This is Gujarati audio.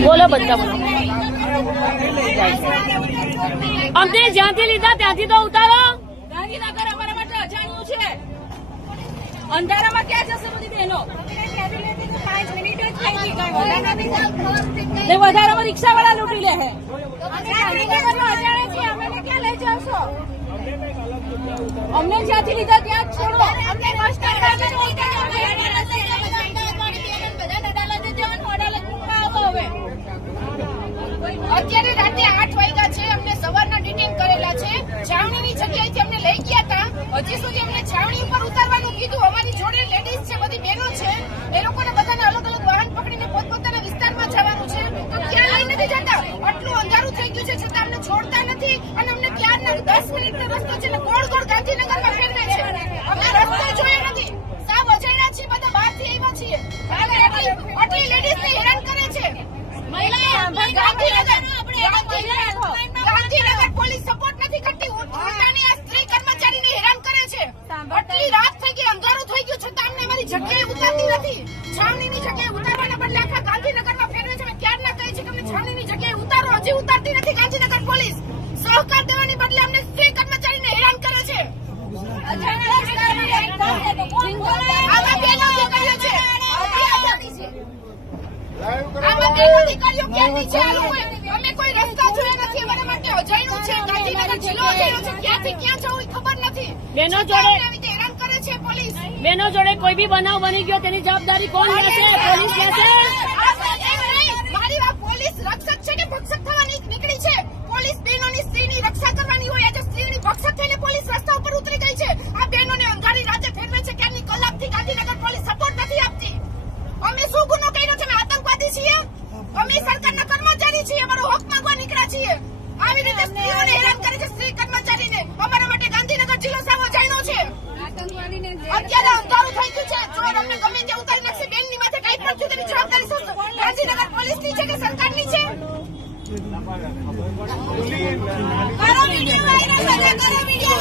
બોલો બધા બોલો. અમને જ્યાંથી લીધા ત્યાંથી તો ઉતારો. ગાંધીનગર અમારા માટે અજાણ્યું છે. અંધારામાં ક્યાં જશે બધી બહેનો? વધારામાં રિક્ષા વાળા લૂંટી લે અમને જ્યાંથી લીધા ત્યાં જ છોડો. અમને અત્યારે રાતે આઠ વાગ્યા છે, અમને સવારના ડિટેન કરેલા છે. છાવણીની જગ્યાએથી અમને લઈ ગયા હતા. હજી સુધી અમને છાવણી ઉપર ઉતારવાનું કીધું. અમારી જોડે લેડીઝ છે, બધી બહેનો છે. એ લોકોને બધાને અલગ અલગ વાહન પકડીને પોતપોતાના વિસ્તારમાં જવાનું છે. તો ક્યાં લઈ નથી જતા? આટલું અંધારું થઈ ગયું છે, છતાં અમને છોડતા નથી અને અમને ક્યારના દસ મિનિટનો રસ્તો છે ને ગાંધીનગર પોલીસ સપોર્ટ નથી કરતી. પોતાની આ સ્ત્રી કર્મચારીને હેરાન કરે છે. આટલી રાત થઈ ગઈ અંધારું થઈ ગયું છતાં અમને અમારી જગ્યાએ ઉતારતી નથી. છાવણીની જગ્યાએ ઉતારવાના બદલે આખા ગાંધીનગરમાં ફેરવે છે. ક્યારના કહે છે કે અમને છાવણીની જગ્યાએ ઉતારો. હજી ઉતારતી નથી ગાંધીનગર પોલીસ. સહકાર દેવાની બદલે અમને સ્ત્રી કર્મચારીને હેરાન કરે આમાં દીકરીઓ ક્યાંની છે? આ લોકોએ? અમે કોઈ રસ્તા જોયા નથી અમારા માટે અજાણ્યું છે ગાંધીનગર જિલ્લો અજાણ્યો ક્યાં જવું ખબર નથી. બેનો જોડે- અમને આવી રીતે હેરાન કરે છે પોલીસ. બેનો જોડે કોઈ બી બનાવ બની ગયો તેની જવાબદારી કોણ લેશે? પોલીસ લેશે? મારી વાત પોલીસ રક્ષક છે કે ભક્ષક થવાની નીકળી છે? પોલીસ બહેનોની સ્ત્રીની રક્ષા કરવાની હોય આજે સ્ત્રીની ભક્ષક થઈને પોલીસ રસ્તા ઉપર ઉતરી ગઈ છે આ બહેનોને અંધારી રાતે ફેરવે છે ક્યાંની કલાકથી ગાંધીનગર પોલીસ સપોર્ટ નથી આપતી. અમે શું ગુનો કર્યો છે? આતંકવાદી છીએ? અમે સરકારના કર્મચારી છીએ અમારો હક માંગવા નીકળ્યા છીએ. કર્મચારીને. અમારા માટે ગાંધીનગર જિલ્લો સામો જાણ્યો છે. અત્યારે અંધારું થઈ ગયું છે. ચોર અમને વીડિયો વાયરલ કરો વીડિયો